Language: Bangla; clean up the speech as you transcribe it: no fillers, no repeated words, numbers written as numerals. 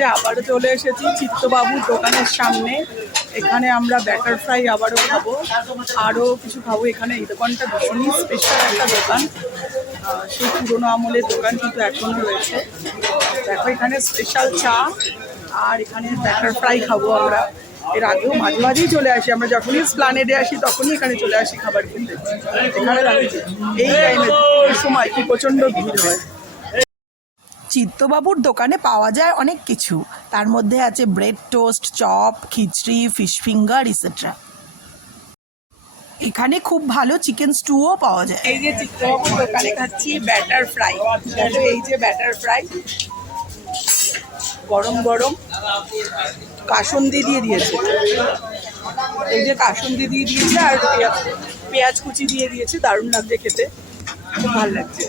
যে আবারও চলে এসেছি চিত্তবাবুর দোকানের সামনে। এখানে আমরা ব্যাটার ফ্রাই আবারও খাবো, আরও কিছু খাবো। এখানে এই দোকানটা ভীষণই স্পেশাল একটা দোকান, সেই পুরোনো আমলের দোকান কিন্তু এখনও রয়েছে। দেখো এখানে স্পেশাল চা আর এখানে ব্যাটার ফ্রাই খাবো আমরা। এর আগেও মাঝে মাঝেই চলে আসি আমরা, যখনই এসপ্ল্যানেডে আসি তখনই এখানে চলে আসি খাবার খেতে। এখানে এই টাইমে এই সময় কি প্রচণ্ড ভিড় হয়। চিত্তবাবুর দোকানে পাওয়া যায় অনেক কিছু, তার মধ্যে আছে bread toast, chop, khichdi, fish finger etcetera. এখানে খুব ভালো চিকেন স্টুও পাওয়া যায়। এই যে চিত্তবাবুর দোকানে খাচ্ছি ব্যাটার ফ্রাই। এই যে ব্যাটার ফ্রাই গরম গরম কাসুন্দি দিয়ে দিয়েছে, এই যে কাসুন্দি দিয়ে দিয়েছে আর পেঁয়াজ কুচি দিয়ে দিয়েছে। দারুণ লাগছে খেতে, খুব ভালো লাগছে।